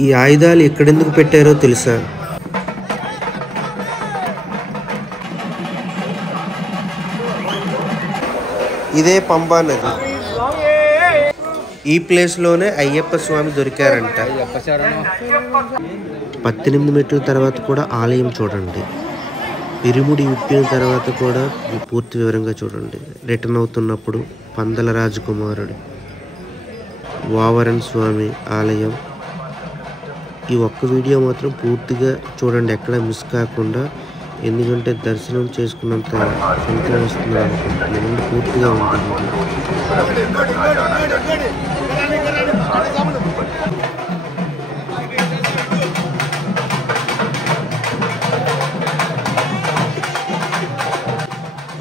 ఈ ఆయుధాలు ఎక్కడెందుకు పెట్టారో తెలుసా? ఇదే పంబా నది. ఈ ప్లేస్లోనే అయ్యప్ప స్వామి దొరికారంట. 18 మెట్ల తర్వాత కూడా ఆలయం చూడండి. ఇరుముడి విప్పిన తర్వాత కూడా పూర్తి వివరంగా చూడండి. రిటర్న్ అవుతున్నప్పుడు పందల రాజకుమారుడు వావరన్ స్వామి ఆలయం. ఈ ఒక్క వీడియో మాత్రం పూర్తిగా చూడండి, ఎక్కడ మిస్ కాకుండా. ఎందుకంటే దర్శనం చేసుకున్నంత ఫలితం వస్తుంది అనుకుంటున్నాను. పూర్తిగా ఉంటుంది.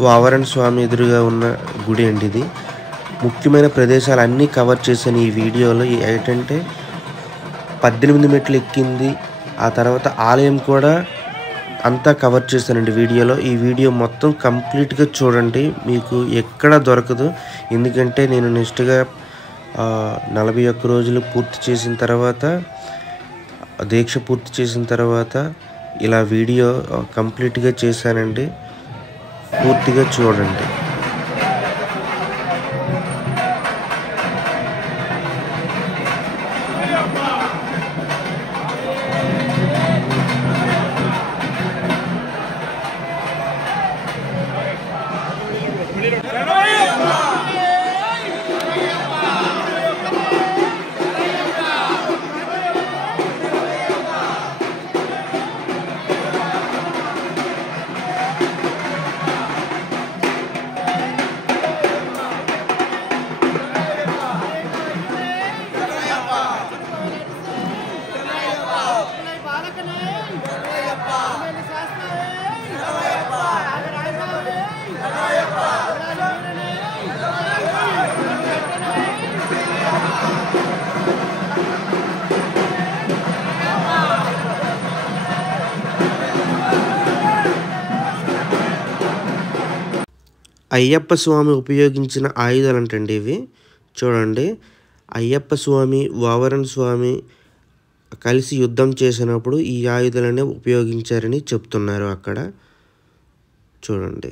వావరన్ స్వామి ఎదురుగా ఉన్న గుడి అండి ఇది. ముఖ్యమైన ప్రదేశాలు అన్నీ కవర్ చేశాను ఈ వీడియోలో. ఏంటంటే 18 మెట్లు ఎక్కింది, ఆ తర్వాత ఆలయం కూడా అంతా కవర్ చేశానండి వీడియోలో. ఈ వీడియో మొత్తం కంప్లీట్గా చూడండి, మీకు ఎక్కడ దొరకదు. ఎందుకంటే నేను నెక్స్ట్గా 41 రోజులు పూర్తి చేసిన తర్వాత, దీక్ష పూర్తి చేసిన తర్వాత ఇలా వీడియో కంప్లీట్గా చేశానండి. పూర్తిగా చూడండి. అయ్యప్ప స్వామి ఉపయోగించిన ఆయుధాలు అంటండి ఇవి. చూడండి, అయ్యప్ప స్వామి వావరన్ స్వామి కలిసి యుద్ధం చేసినప్పుడు ఈ ఆయుధాలనే ఉపయోగించారని చెప్తున్నారు అక్కడ. చూడండి.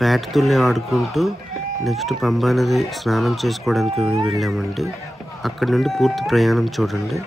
పేటతుల్లి ఆడుకుంటూ నెక్స్ట్ పంబా నది స్నానం చేసుకోవడానికి వెళ్ళామండి. అక్కడ నుండి పూర్తి ప్రయాణం చూడండి.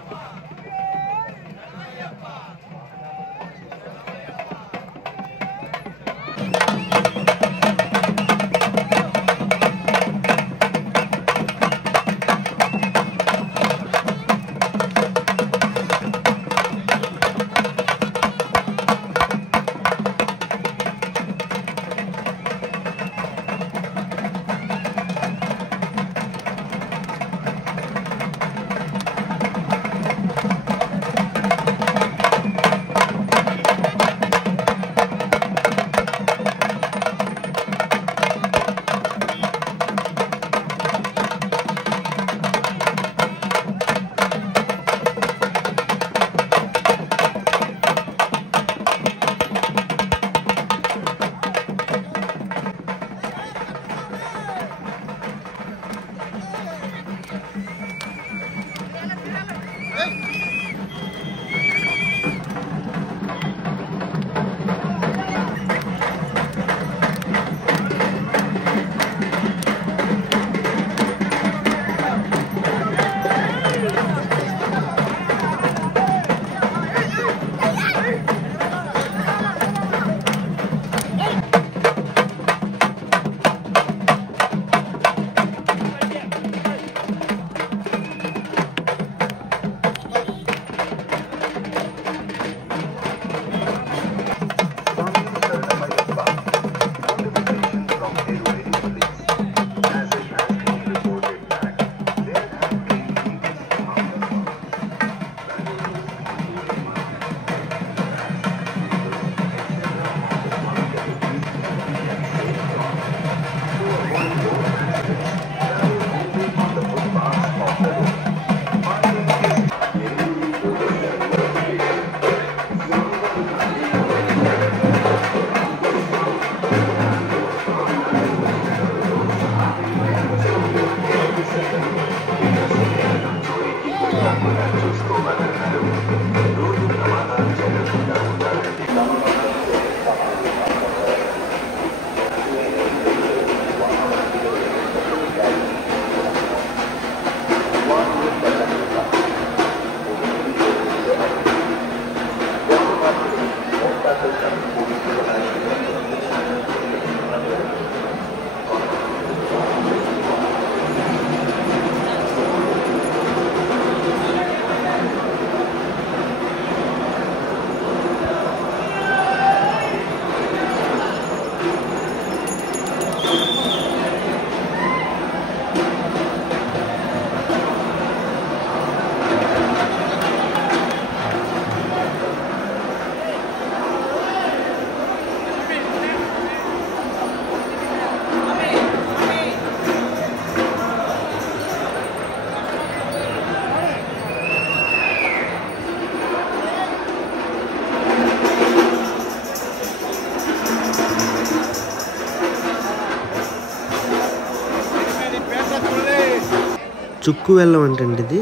చుక్కు వెల్లం అంటండి ఇది.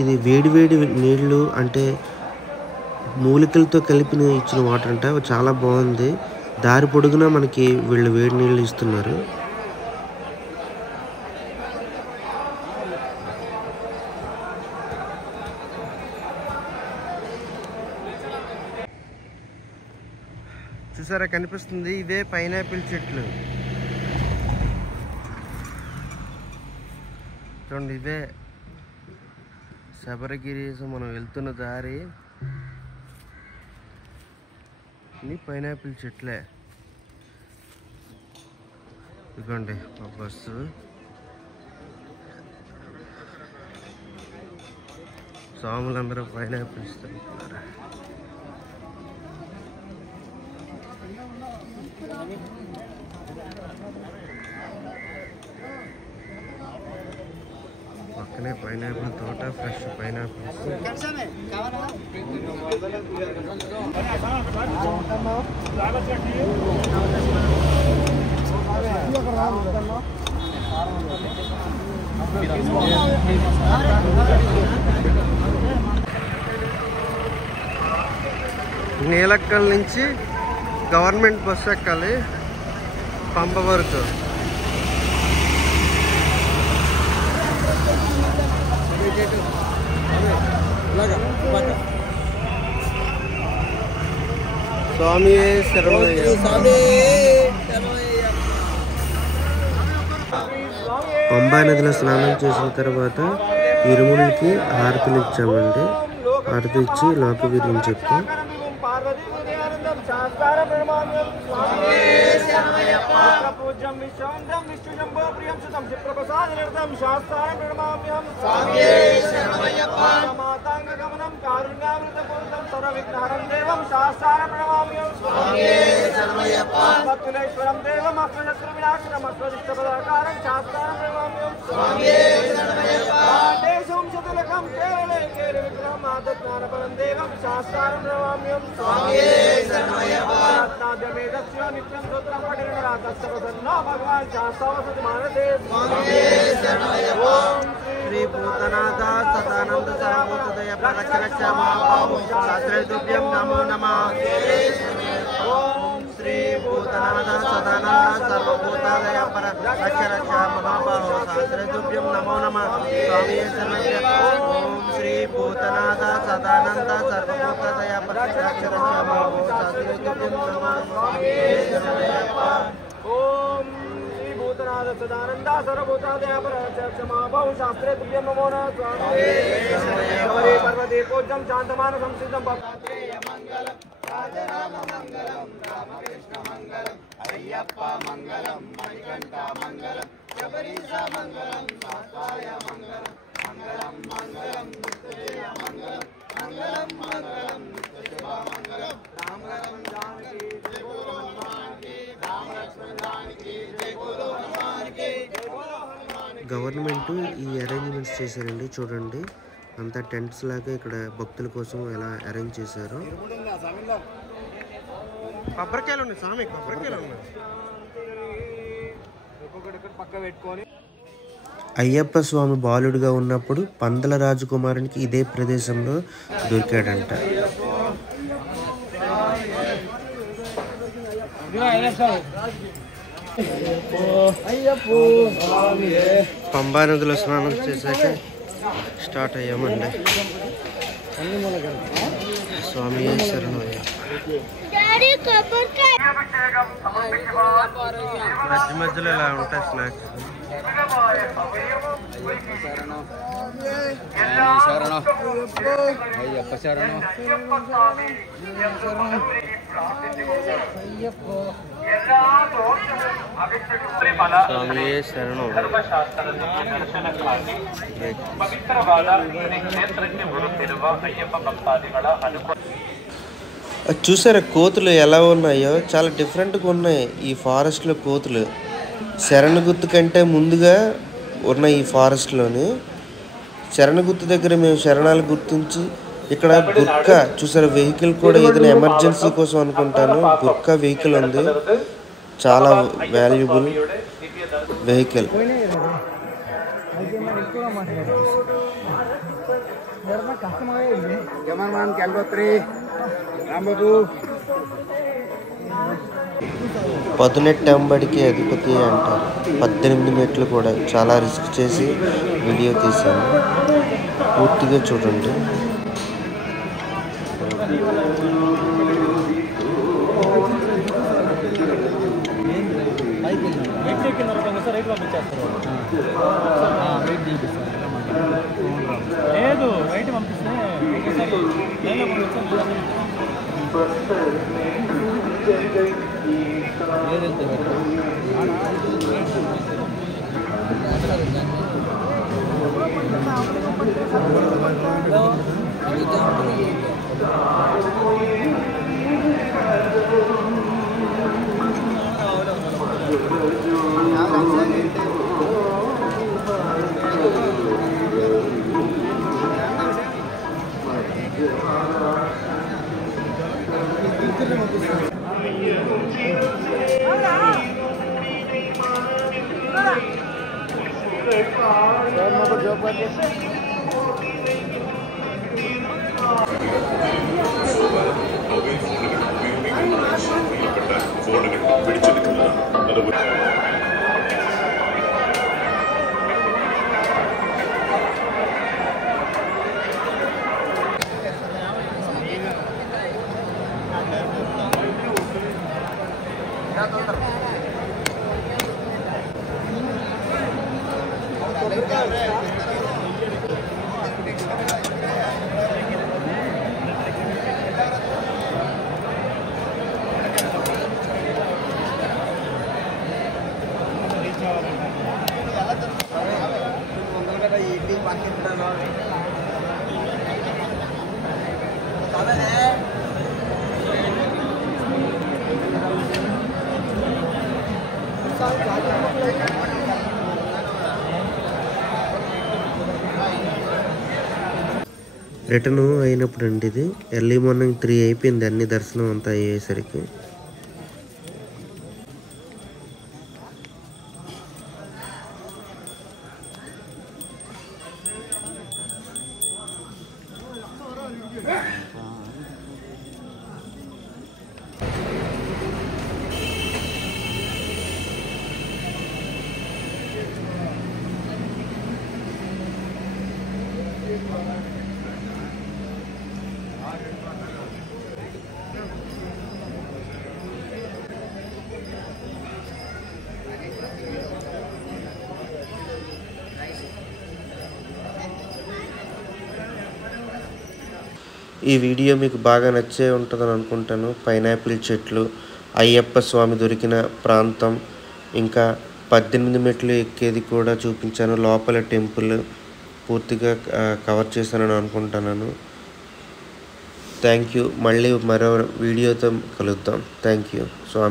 ఇది వేడి వేడి నీళ్ళు అంటే మూలికలతో కలిపి ఇచ్చిన వాటర్ అంట. చాలా బాగుంది. దారి పొడుగునా మనకి వీళ్ళు వేడి నీళ్ళు ఇస్తున్నారు. చూసారా కనిపిస్తుంది, ఇవే పైనాపిల్ చెట్లు చూడండి. ఇవే శబరిగిరి మనం వెళ్తున్న దారి, ఇన్ని పైనాపిల్ చెట్లే. ఇదిగోండి మా బస్సు. స్వాములందరూ పైనాపిల్స్ తింటున్నారు. పక్కనే పైనాపిల్ తోట, ఫ్రెష్ పైనాపిల్స్. నీలక్కల్ నుంచి గవర్నమెంట్ బస్సు ఎక్కాలి పంప వరకు. స్వామి పంబా నదిలో స్నానం చేసిన తర్వాత ఇరుములకి హారతులు ఇచ్చామండి. హారతి ఇచ్చి లోక వీరిని చెప్పి శ్రీ భూతనాథ సదానంద సర్వభూతదయ ప్రదక్షిణ శాస్త్రతుభ్యం నమో నమః. ఓం శ్రీ భూతనాథ సదానంద సర్వభూతదయ ప్రదక్షిణ మహాబాహో శాస్త్రతుభ్యం నమో నమః. స్వామి శరణయ్య. ఓం శ్రీ భూతనాథ సదానంద సర్వభూతదయ ప్రదక్షిణ మహాబాహో శాస్త్రతుభ్యం నమో నమః. ఓం భూతనాథ సదానంద సర్వభూతదయ ప్రదక్షిణమాభవ శాస్త్రే తుభ్యం నమో నమః. స్వామి పర్వతే పూజ్యం శాంతమాన సంసిద్ధం భక్తాత్రేయ మంగళం రాజరామ మంగళం రామకృష్ణ మంగళం అయ్యప్ప మంగళం మణికంఠ మంగళం శబరీశ మంగళం శాస్త్రాయ మంగళం మంగళం మంగళం నిత్యదేవ మంగళం మంగళం మంగళం నిత్యశుభ మంగళం రామగరం జానకి జయ బోలో హనుమాన్కి రామ లక్ష్మణ జానకి జయ బోలో హనుమాన్కి జయ బోలో హనుమాన్కి. గవర్నమెంట్ ఈ అరేంజ్మెంట్స్ చేశారండి. చూడండి అంతా టెంట్స్ లాగా ఇక్కడ భక్తుల కోసం ఎలా అరేంజ్ చేశారు. కొబ్బరికాయలు ఉన్నాయి స్వామి, కొబ్బరికాయలు ఉన్నాయి. అయ్యప్ప స్వామి బాలుడిగా ఉన్నప్పుడు పందల రాజకుమారునికి ఇదే ప్రదేశంలో దొరికాడంట. పంబా నదిలో స్నానం చేశాక స్టార్ట్ అయ్యామండి. స్వామి శరణయ్య. మధ్య మధ్యలో ఇలా ఉంటాయి స్నాక్స్. స్వామి శరణం. చూసారా కోతులు ఎలా ఉన్నాయో, చాలా డిఫరెంట్గా ఉన్నాయి ఈ ఫారెస్ట్లో కోతులు. శరణ గుర్తు కంటే ముందుగా ఉన్న ఈ ఫారెస్ట్లోని శరణ గుర్తు దగ్గర మేము శరణాలు గుర్తించి ఇక్కడ గుర్కా చూసారా, వెహికల్ కూడా ఏదైనా ఎమర్జెన్సీ కోసం అనుకుంటాను. గుర్కా వెహికల్ ఉంది, చాలా వాల్యుబుల్ వెహికల్. कैमरामैन कैलबत्री रामबाबू పదునెట్టంబడికి అధిపతి అంటారు. 18 మెట్లు కూడా చాలా రిస్క్ చేసి వీడియో తీశాను. పూర్తిగా చూడండి. లేదు రైట్ పంపిస్తే రిటర్న్ అయినప్పుడు అండి ఇది ఎర్లీ మార్నింగ్ 3 అయిపోయింది అన్ని దర్శనం అంతా అయ్యేసరికి. ఈ వీడియో మీకు బాగా నచ్చే ఉంటుందని అనుకుంటాను. పైనాపిల్ చెట్లు, అయ్యప్ప స్వామి దొరికిన ప్రాంతం, ఇంకా 18 మెట్లు ఎక్కేది కూడా చూపించాను. లోపల టెంపుల్ పూర్తిగా కవర్ చేశానని అనుకుంటున్నాను. Thank you. మళ్ళీ మరో వీడియోతో కలుద్దాం. Thank you. స్వామి